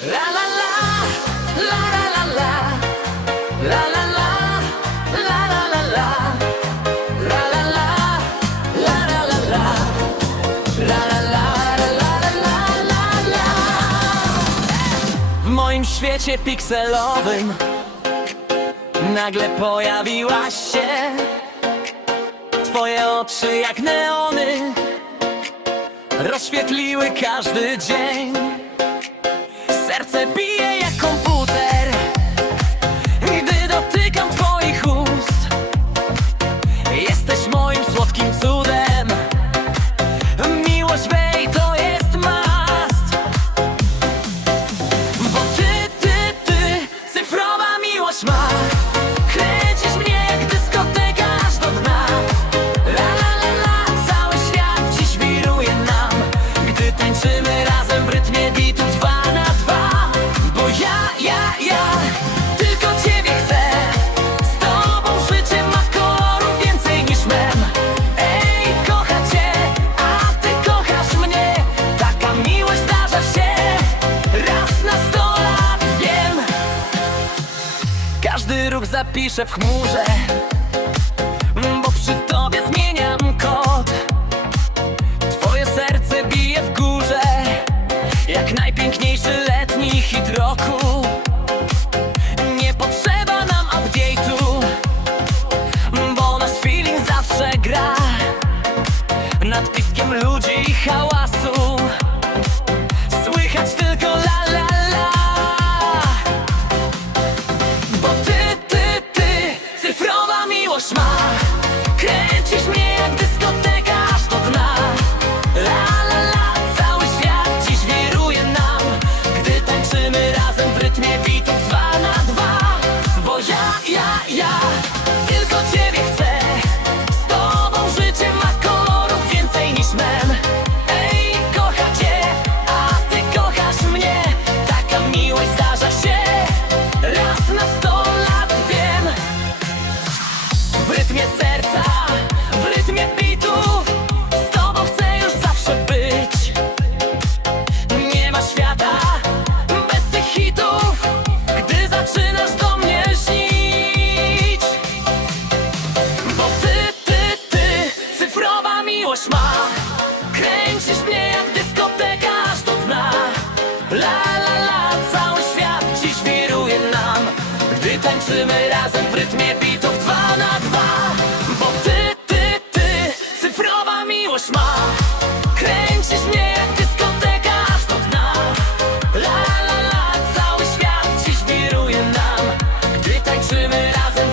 La la la, la la la la, la la la, la la la la, la la la, la la la la, la la la, la. W moim świecie pikselowym nagle pojawiłaś się. Twoje oczy jak neony rozświetliły każdy dzień. Serce bije jak komputer, gdy dotykam twoich ust. Jesteś moim słodkim cudem. Miłość wej to jest must. Bo ty, ty, ty, cyfrowa miłość ma. Ruch zapiszę w chmurze Bo przy tobie zmieniam kod. Twoje serce bije w górze Jak najpiękniejszy letni hit roku ma. Kręcisz mnie jak dyskoteka miłość ma. Kręcisz mnie jak dyskoteka aż do dna. La la la, cały świat dziś wiruje nam. Gdy tańczymy razem w rytmie bitów dwa na dwa. Bo ty, ty, ty, cyfrowa miłość ma. Kręcisz mnie jak dyskoteka aż do dna. La la la, cały świat dziś wiruje nam. Gdy tańczymy razem